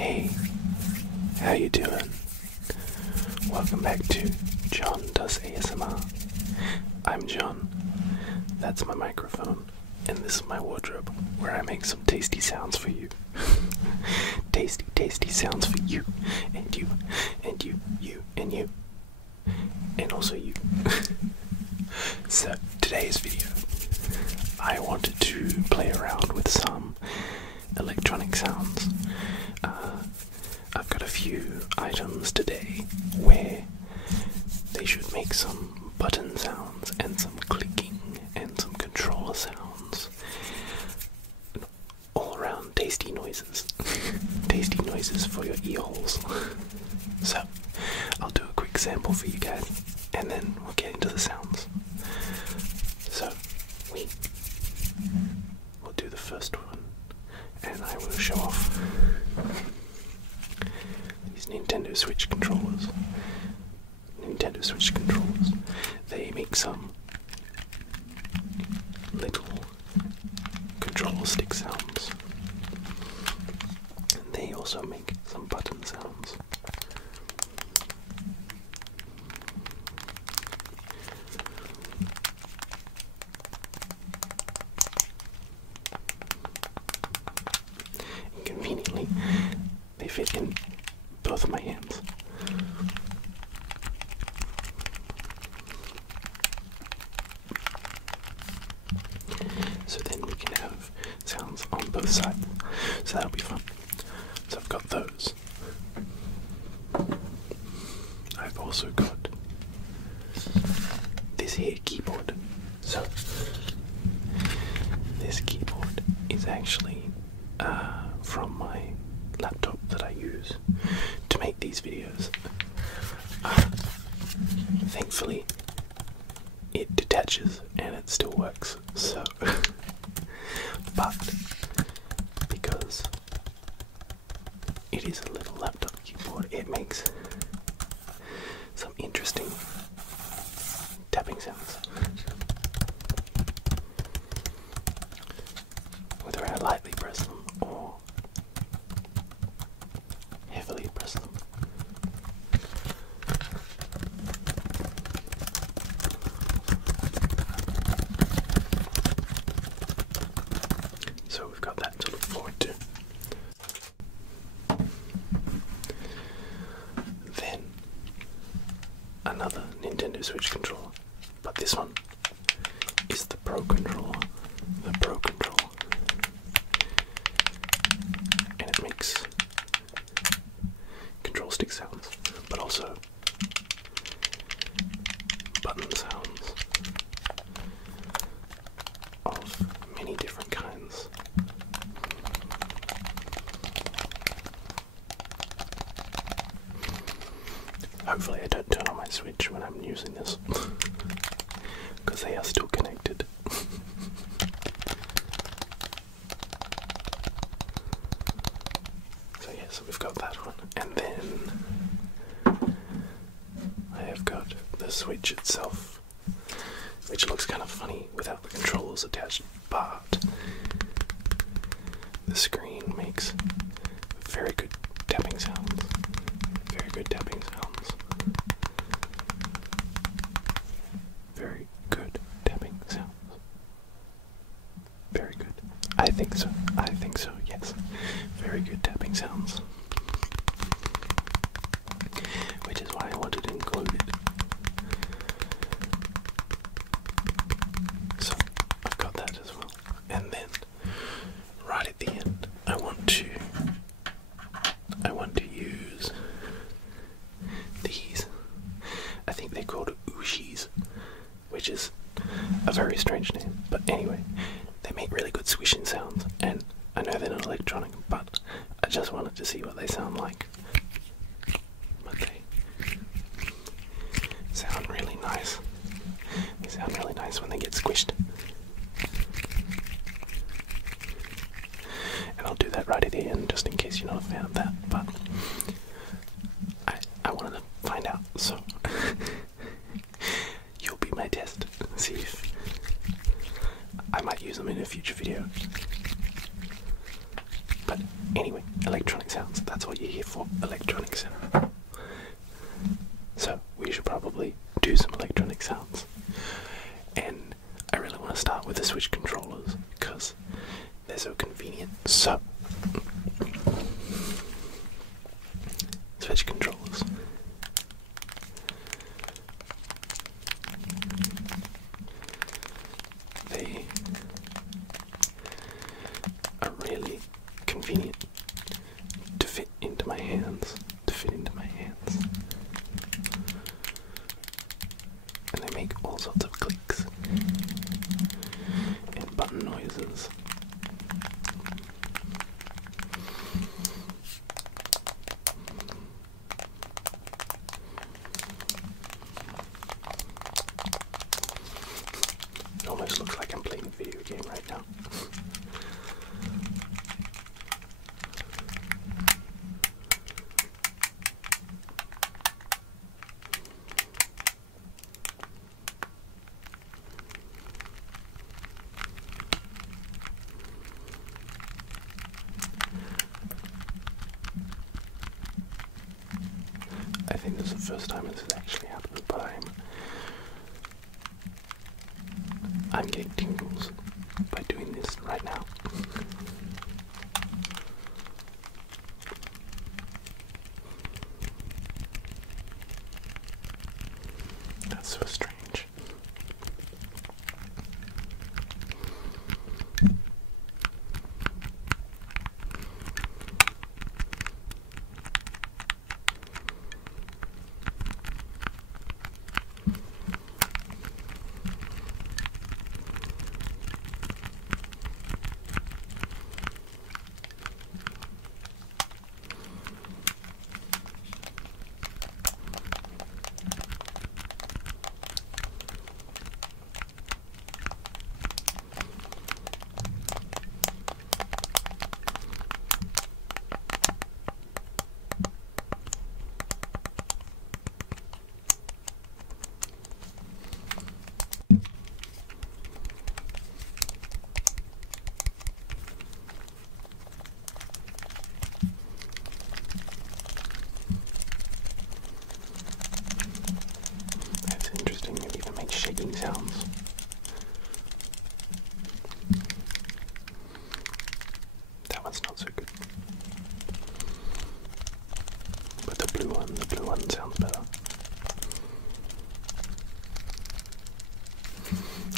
Hey, how you doing? Welcome back to John Does ASMR. I'm John, that's my microphone, and this is my wardrobe, where I make some tasty sounds for you. Tasty, tasty sounds for you, and you, and you, and you, and also you. So, today's video, I wanted to play around with some electronic sounds. I've got a few items today where they should make some button sounds and some clicking and some controller sounds. All around tasty noises. Tasty noises for your ear holes. So, I'll do a quick sample for you guys and then we'll get into the sounds. So, we'll do the first one and I will show off these Nintendo Switch controllers. They make some little control stick sounds. And they also make some button sounds. And conveniently, they fit in both of my hands. So then we can have sounds on both sides. So that'll be fun. So I've got those. I've also got this here keyboard. So this keyboard is actually from my laptop that I use to make these videos. Thankfully, it detaches and it still works. So, but because it is a little laptop keyboard, it makes some interesting tapping sounds. Whether I lightly press them or heavily press them. So we've got that to look forward to. Then another Nintendo Switch controller, but this one is the Pro controller. The Pro controller. And it makes control stick sounds, but also button sounds of many different kinds. Hopefully I don't turn on my Switch when I'm using this, because they are still connected. So yeah, so we've got that one, and then I have got the Switch itself, which looks kind of funny without the controllers attached, but the screen makes very good tapping sounds. Very good tapping sounds. Very good tapping sounds. Very good. I think so. I think so, yes. Very good tapping sounds. Which is why I wanted to include it. So, I've got that as well. And then, right at the end, I want to use these. I think they're called Ushis, which is a very strange name. But anyway, they make really good swishing sounds, and I know they're not electronic, but I just wanted to see what they sound like. But they sound really nice. They sound really nice when they get squished. And I'll do that right at the end, just in case you're not a fan of that, but I wanted to find out, so you'll be my test. See if I might use them in a future video. But Anyway, electronic sounds, that's what you're here for, electronic sounds. So, we should probably do some electronic sounds. And I really want to start with the Switch controllers, because they're so convenient. So, Switch controllers. They are really convenient to fit into my hands. And they make all sorts of clicks and button noises. It almost looks like I'm playing a video game right now. I think this is the first time this has actually happened, but I'm getting tingles by doing this right now. That's so strange. Shaking sounds. That one's not so good. But the blue one sounds better.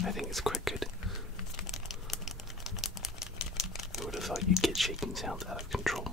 I think it's quite good. I would have thought you'd get shaking sounds out of control.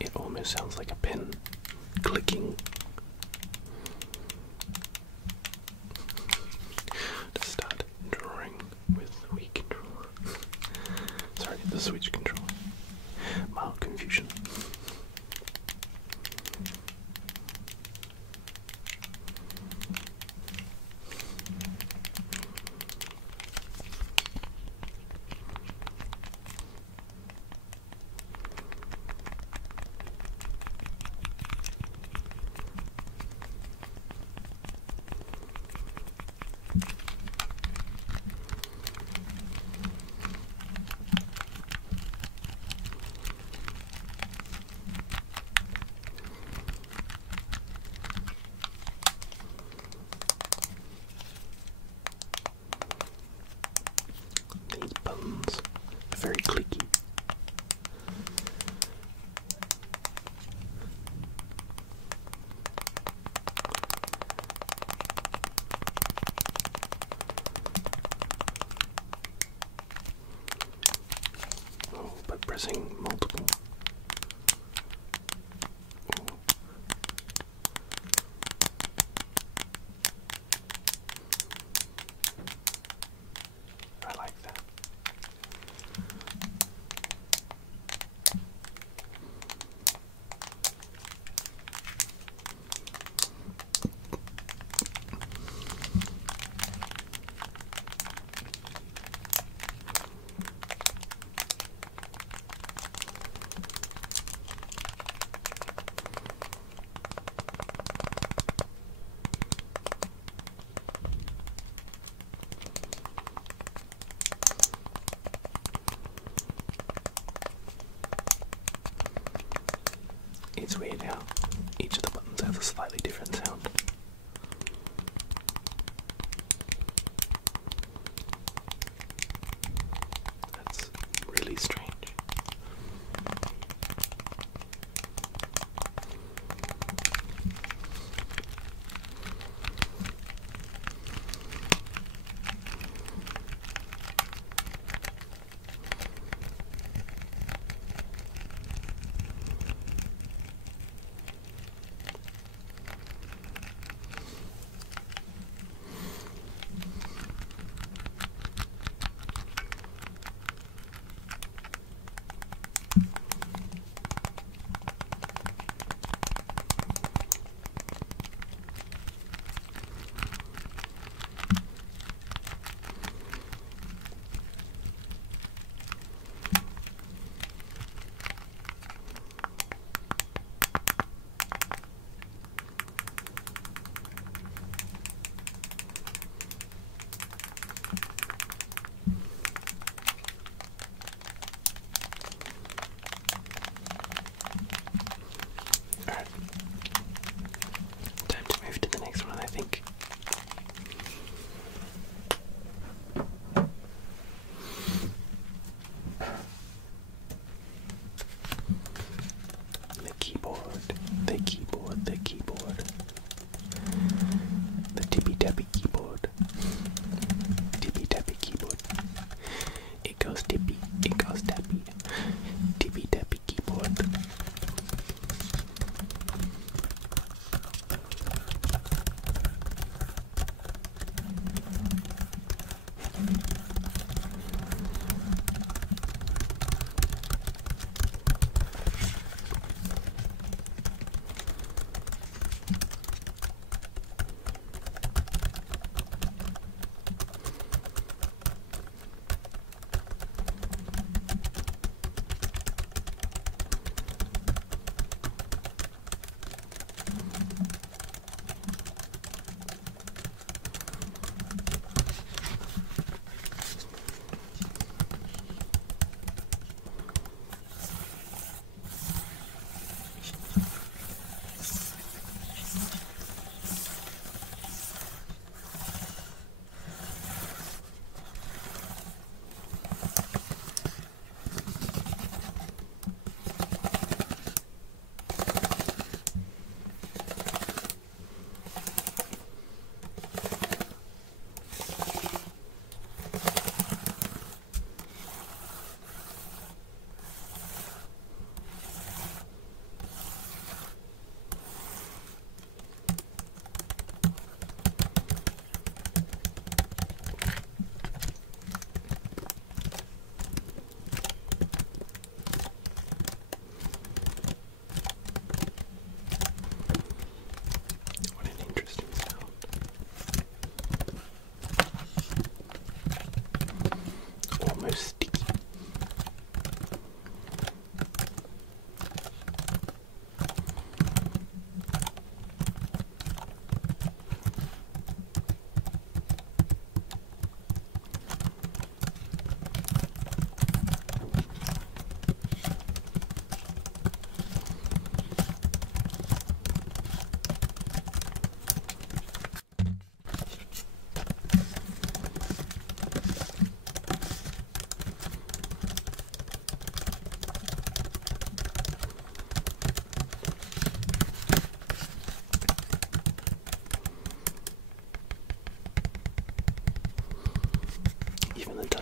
It almost sounds like a pen clicking. To start drawing with the Wii controller. Sorry, the Switch controller. Mild confusion.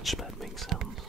much bad make sounds.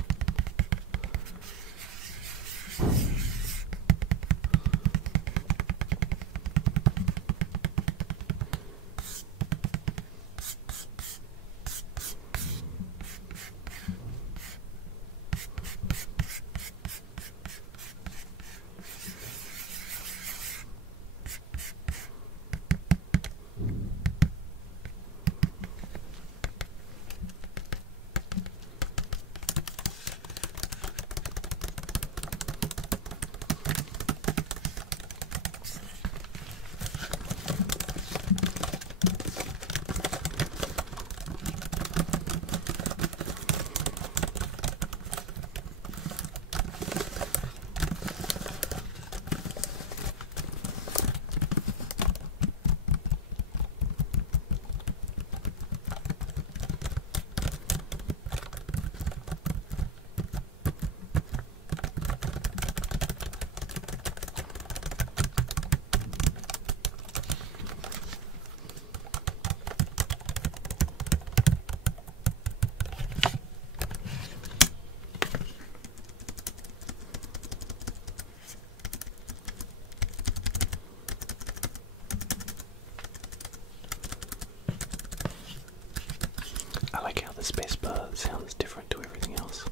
I like how the spacebar sounds different to everything else.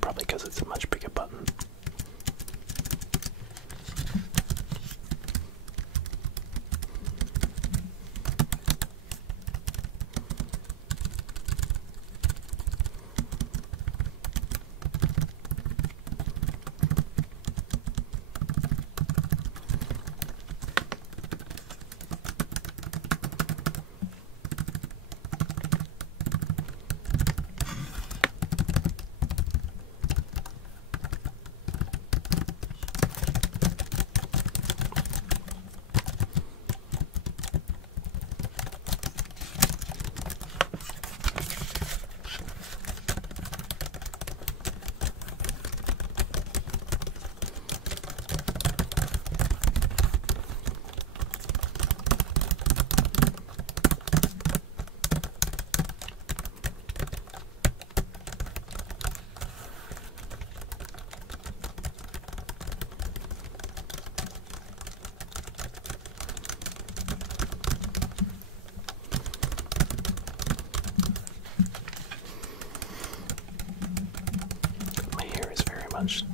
Probably because it's a much bigger button.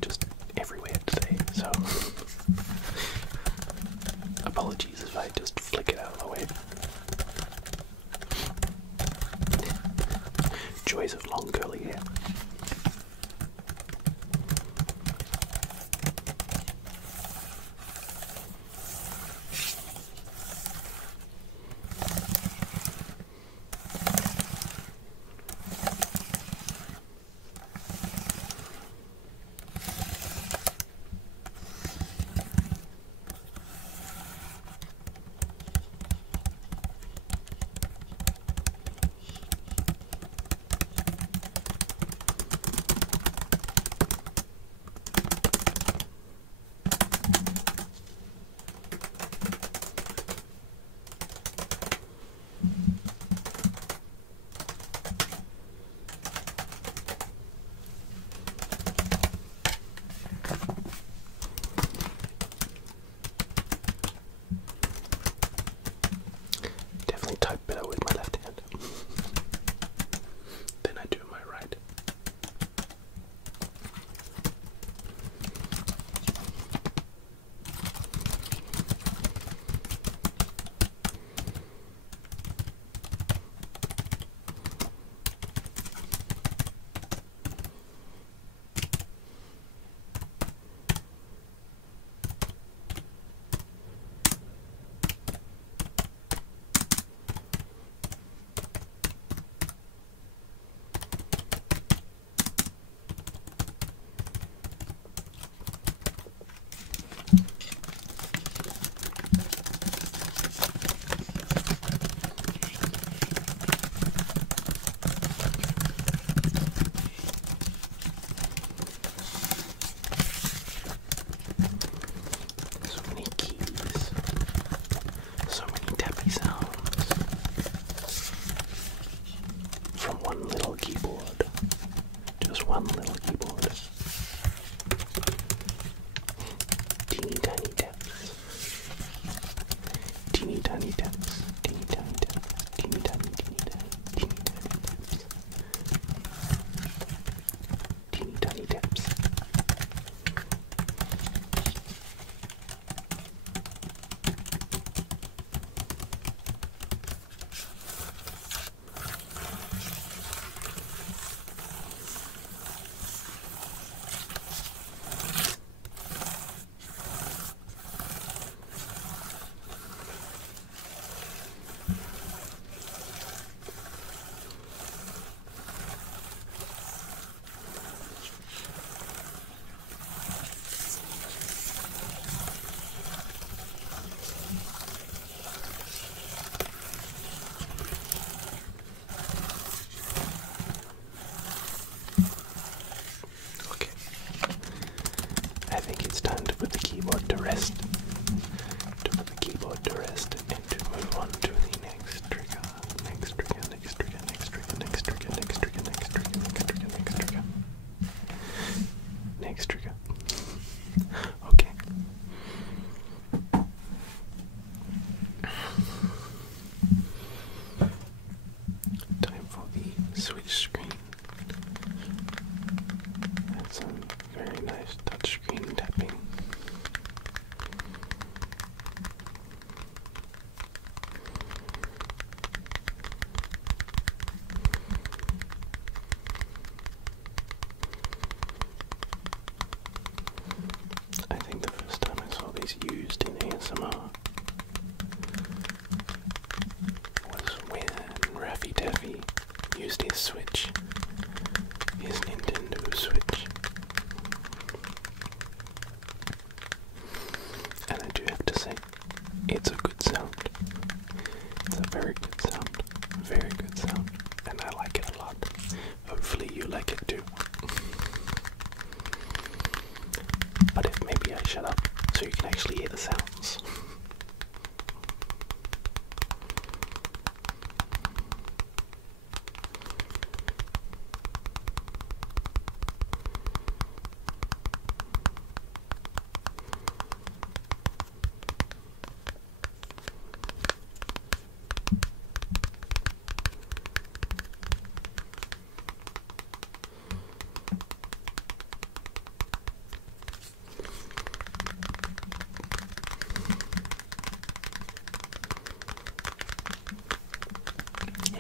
Just everywhere today, so apologies if I just flick it out of the way. Joys of long curly hair. Type better with my left hand than I do my right. think it's time to put the keyboard to rest. To put the keyboard to rest and to move on to the next trigger. Next trigger, next trigger, next trigger, next trigger, next trigger, next trigger, next trigger, next trigger. Next trigger. Okay. Time for the switch screen. That's some very nice touchscreen tapping. I think the first time I saw these used in ASMR was when Raffy Taffy used his Switch, his Nintendo Switch. And I do have to say, it's a good sound. It's a very good sound. Very good sound. And I like it a lot. Hopefully you like it too. But if maybe I shut up so you can actually hear the sounds.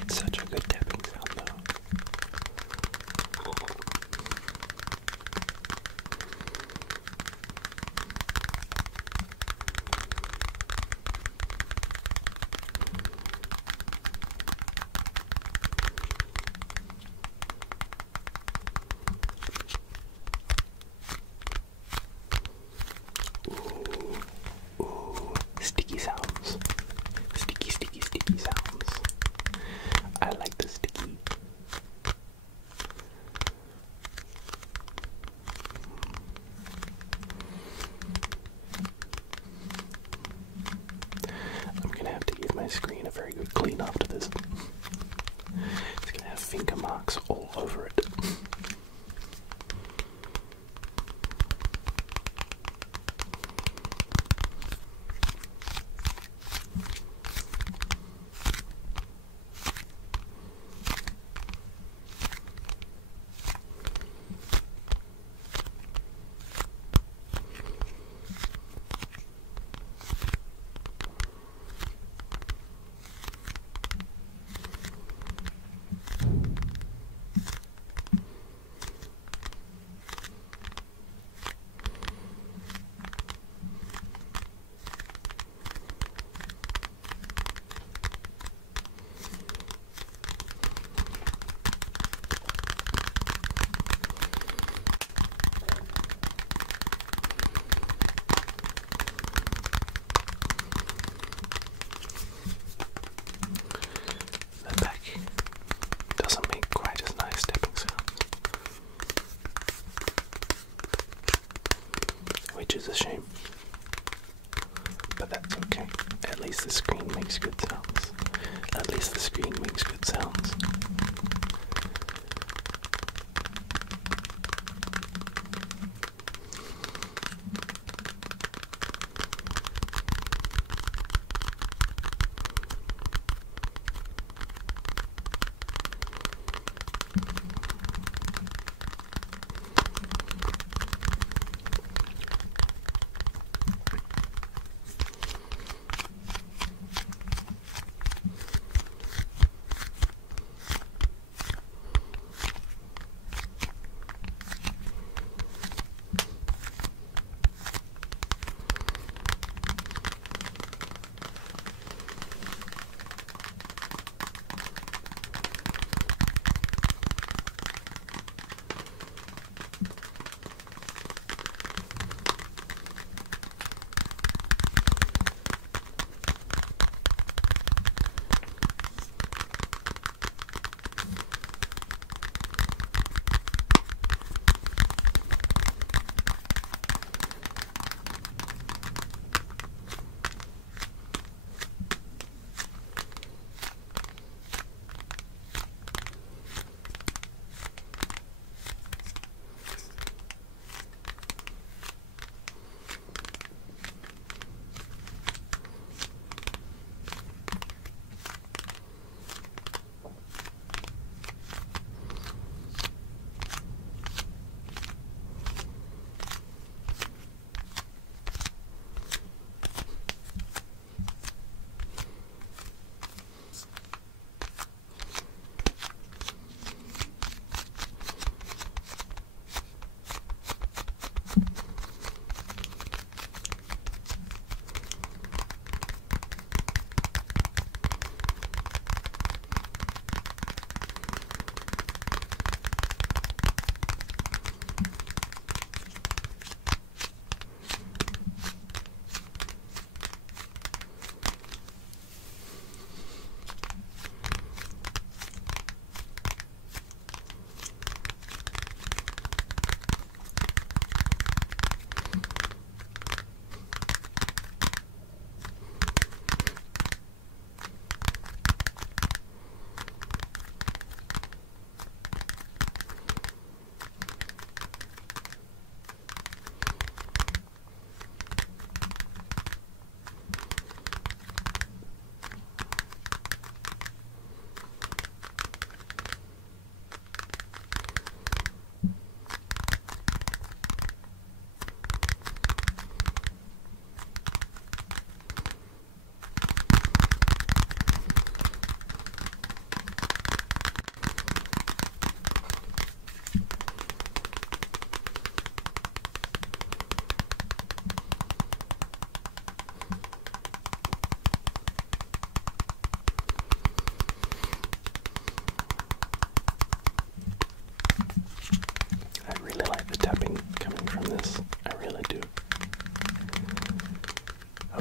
It's such a good tapping sound though. Ooh, sticky sounds. Sticky, sticky, sticky sounds. I like the sticky. I'm gonna have to give my screen a very good clean after this. It's gonna have finger marks all over it. The back doesn't make quite as nice tapping sounds, which is a shame, but that's okay. At least the screen makes good sounds. At least the screen makes good sounds.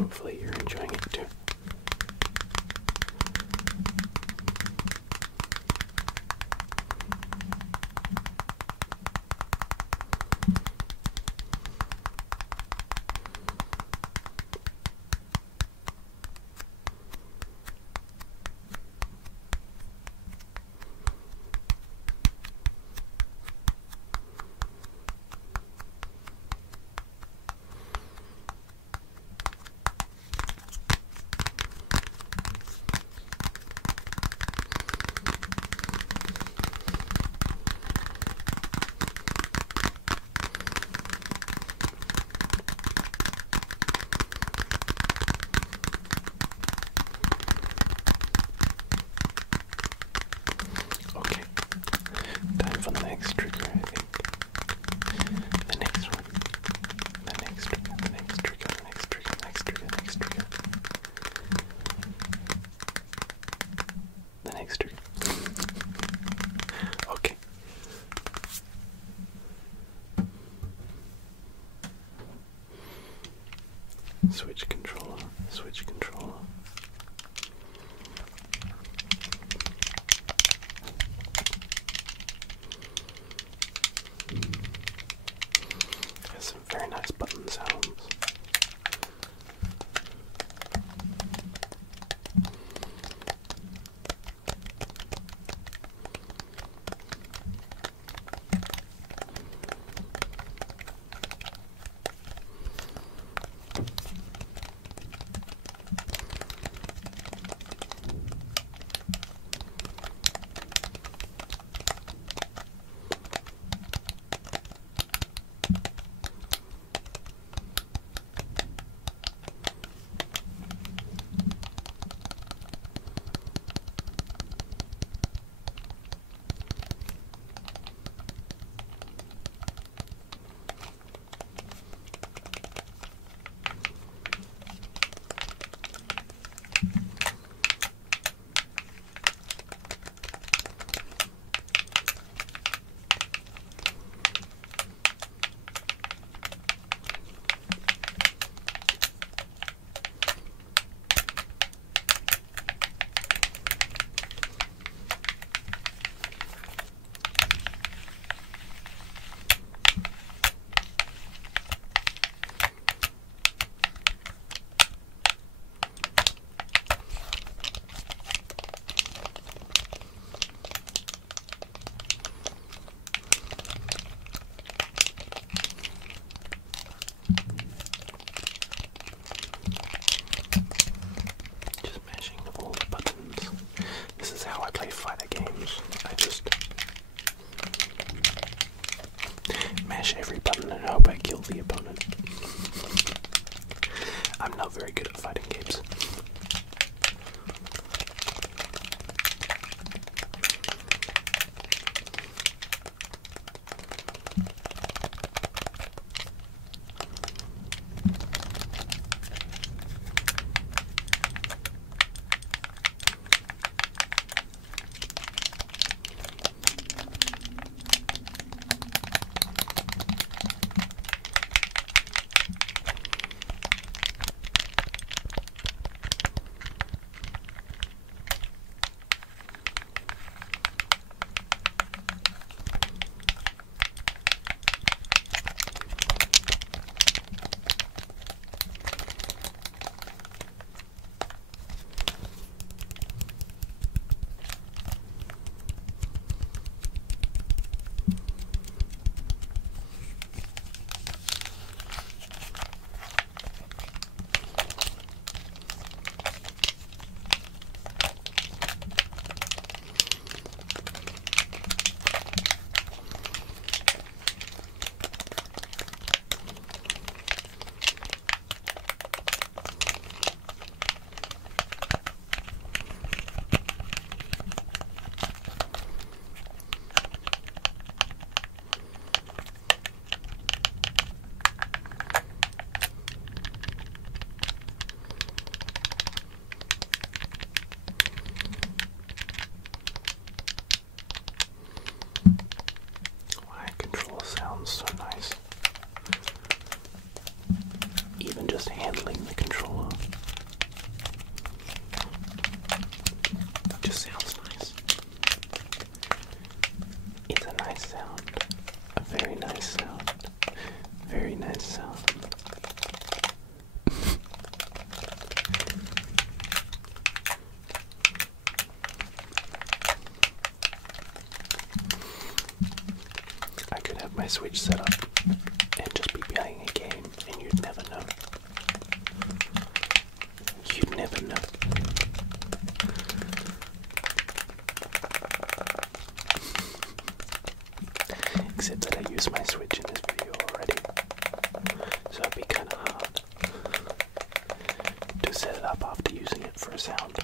hopefully you're enjoying it too. Okay, time for the next trigger, I think. The next one. The next trigger, the next trigger, the next trigger, the next trigger, the next trigger. The next trigger. Okay. Switch controller, switch controller. Has some very nice button sounds. Every button and hope I kill the opponent. I'm not very good at fighting games. So nice. Even just handling the controller nice sound. I could have my Switch set up and just be playing a game, and you'd never know. You'd never know. Except that I use my Switch in this video already, so it'd be kind of hard to set it up after using it for a sound.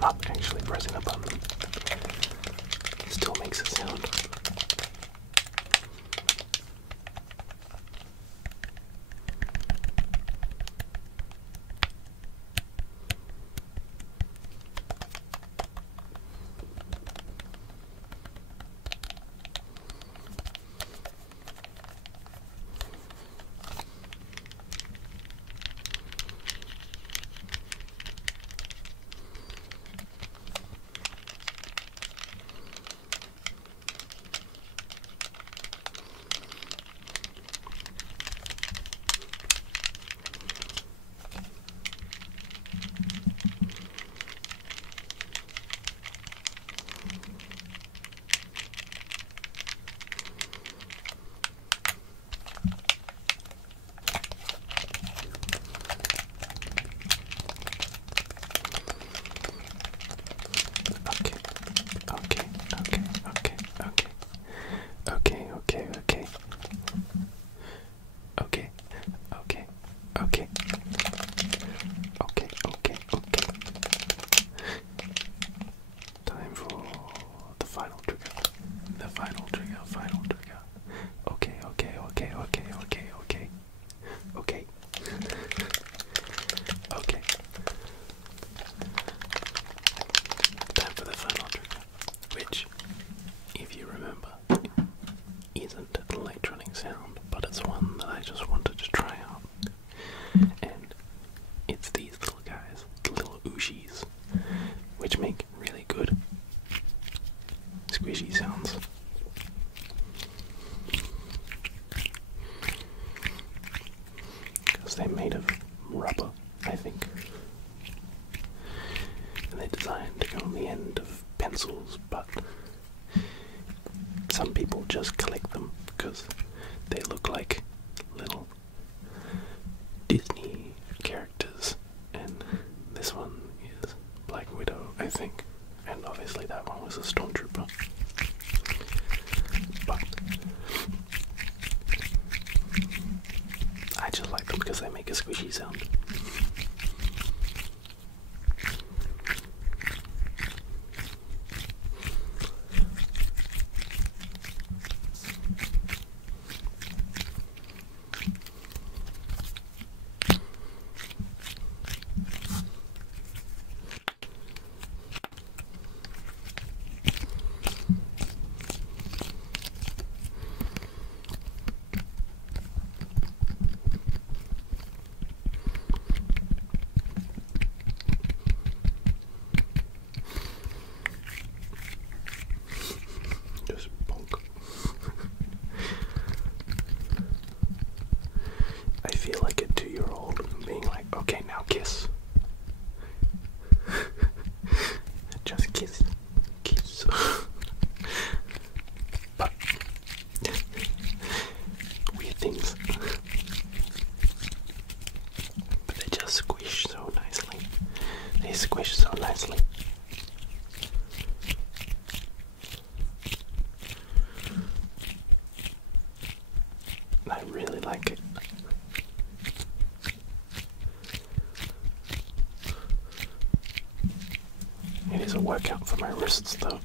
Not actually pressing a button. It still makes a sound. They're made of rubber, I think. And they're designed to go on the end of pencils, but some people just collect them because they look like little squishy sound. Just bonk. I feel like a 2-year-old being like, okay, now kiss. Just kiss. Kiss. But weird things. But they just squish so nicely. They squish so nicely. I really like it. It is a workout for my wrists though.